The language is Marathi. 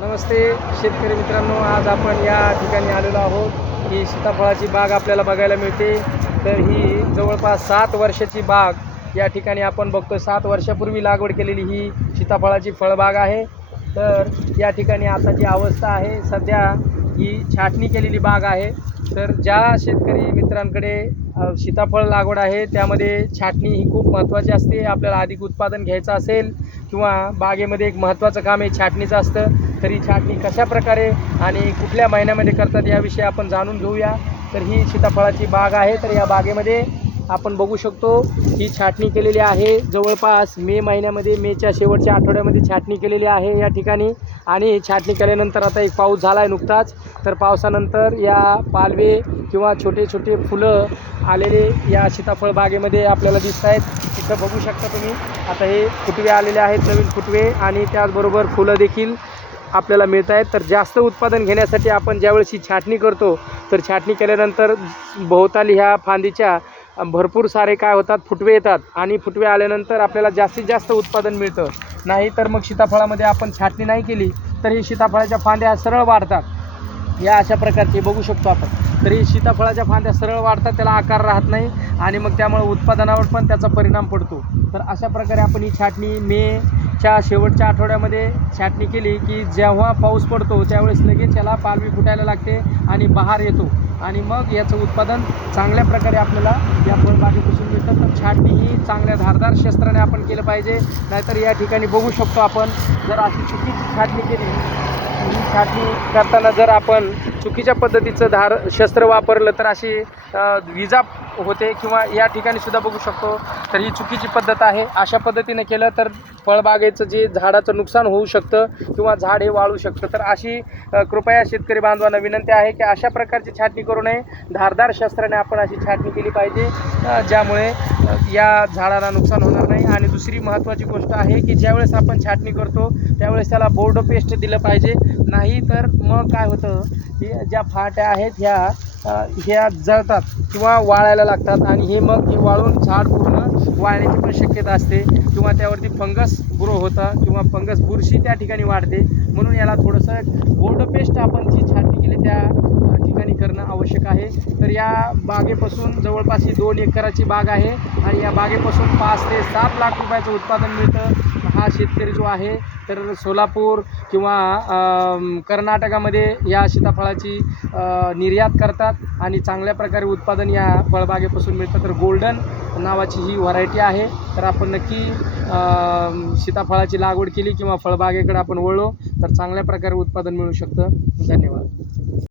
नमस्ते शेतकरी मित्रांनो, आज आपण या ठिकाणी आलेलो आहोत। ही सीताफळाची बाग आपल्याला बघायला मिळते। तर ही जवळपास 7 वर्षाची बाग या ठिकाणी आपण बघतो। 7 वर्षापूर्वी लागवड केलेली ही सीताफळाची फळबाग आहे। तर या ठिकाणी आता जी अवस्था आहे सध्या ही छाटणी केलेली बाग आहे। तर ज्या शेतकरी मित्रांकडे सीताफळ लागवड आहे त्यामध्ये छाटणी ही खूप महत्त्वाची असते। आपल्याला अधिक उत्पादन घ्यायचं असेल किंवा बागेमध्ये एक महत्त्वाचं काम हे छाटणीचं असतं। तरी छाटणी कशा प्रकारे आणि कुठल्या महिन्यामध्ये करतात याविषयी आपण जाणून घेऊया। तर ही सीताफळाची बाग आहे। तर या बागेमध्ये आपण बघू शकतो ही छाटणी केलेली आहे। जवळपास मे महिन्यामध्ये, मेच्या शेवटच्या आठवड्यामध्ये छाटणी केलेली आहे या ठिकाणी। आणि छाटणी केल्यानंतर आता एक पाऊस झाला आहे नुकताच। तर पावसानंतर या पालवे किंवा छोटे छोटे फुलं आलेले या सीताफळ बागेमध्ये आपल्याला दिसत आहेत। तिथं बघू शकता तुम्ही, आता हे फुटवे आलेले आहेत, नवीन फुटवे, आणि त्याचबरोबर फुलं देखील आपल्याला मिळत आहेत। तर जास्त उत्पादन घेण्यासाठी आपण ज्यावेळेस ही छाटणी करतो तर छाटणी केल्यानंतर भोवताली ह्या फांदीच्या भरपूर सारे काय होतात, फुटवे येतात। आणि फुटवे आल्यानंतर आपल्याला जास्तीत जास्त उत्पादन मिळतं। नाही तर मग सीताफळामध्ये आपण छाटणी नाही केली तर ही सीताफळाच्या फांद्या सरळ वाढतात। या अशा प्रकारचे बघू शकतो आपण। तरी सीताफळाच्या फांद्या सरळ वाढतात, त्याला आकार राहत नाही आणि मग त्यामुळे उत्पादनावर पण त्याचा परिणाम पडतो। तर अशा प्रकारे आपण ही छाटणी मेच्या शेवटच्या आठवड्यामध्ये छाटणी केली की जेव्हा पाऊस पडतो त्यावेळेस लगेच याला पालवी फुटायला लागते आणि बहार येतो आणि मग याचं उत्पादन चांगल्या प्रकारे आपल्याला या फळबागेपासून मिळतं। तर छाटणी ही चांगल्या धारदार शस्त्राने आपण केलं पाहिजे। नाहीतर या ठिकाणी बघू शकतो आपण, जर अशी चुकीची छाटणी केली, ही छाटणी करताना जर आपण चुकीच्या पद्धतीचं शस्त्र वापरलं तर अशी विजा होते किंवा या ठिकाणी सुद्धा बघू शकतो। तर ही चुकीची पद्धत आहे। अशा पद्धतीने केलं तर फळबागेचं जे झाडाचं नुकसान होऊ शकतं किंवा झाड हे वाळू शकतं। तर अशी कृपया शेतकरी बांधवांना विनंती आहे की अशा प्रकारची छाटणी करू नये। धारदार शस्त्राने आपण अशी छाटणी केली पाहिजे ज्यामुळे या झाडाला नुकसान होणार नाही। आणि दुसरी महत्त्वाची गोष्ट आहे की ज्यावेळेस आपण छाटणी करतो त्यावेळेस त्याला बोर्ड पेस्ट दिलं पाहिजे। नाही तर मग काय होतं की ज्या फाट्या आहेत ह्या जळतात किंवा वाळायला लागतात आणि हे मग हे वाळून झाड पूर्ण वाळण्याची पण शक्यता असते किंवा त्यावरती फंगस ग्रो होतं किंवा फंगस बुरशी त्या ठिकाणी वाढते। म्हणून याला थोडंसं बोर्ड पेस्ट आपण जी छाटणी केली त्या ठिकाणी करणं आवश्यक आहे। तर या बागेपासून जवळपास ही 2 एकराची बाग आहे आणि या बागेपासून 5 ते 7 लाख रुपयाचं उत्पादन मिळतं। हा शेतकरी जो आहे तर सोलापूर किंवा कर्नाटकामध्ये या सीताफळाची निर्यात करतात आणि चांगल्या प्रकारे उत्पादन या फळबागेपासून मिळतं। तर गोल्डन नावाची ही व्हरायटी आहे। तर आपण नक्की सीताफळाची लागवड केली किंवा फळबागेकडे आपण वळलो तर चांगल्या प्रकारे उत्पादन मिळू शकतं। धन्यवाद।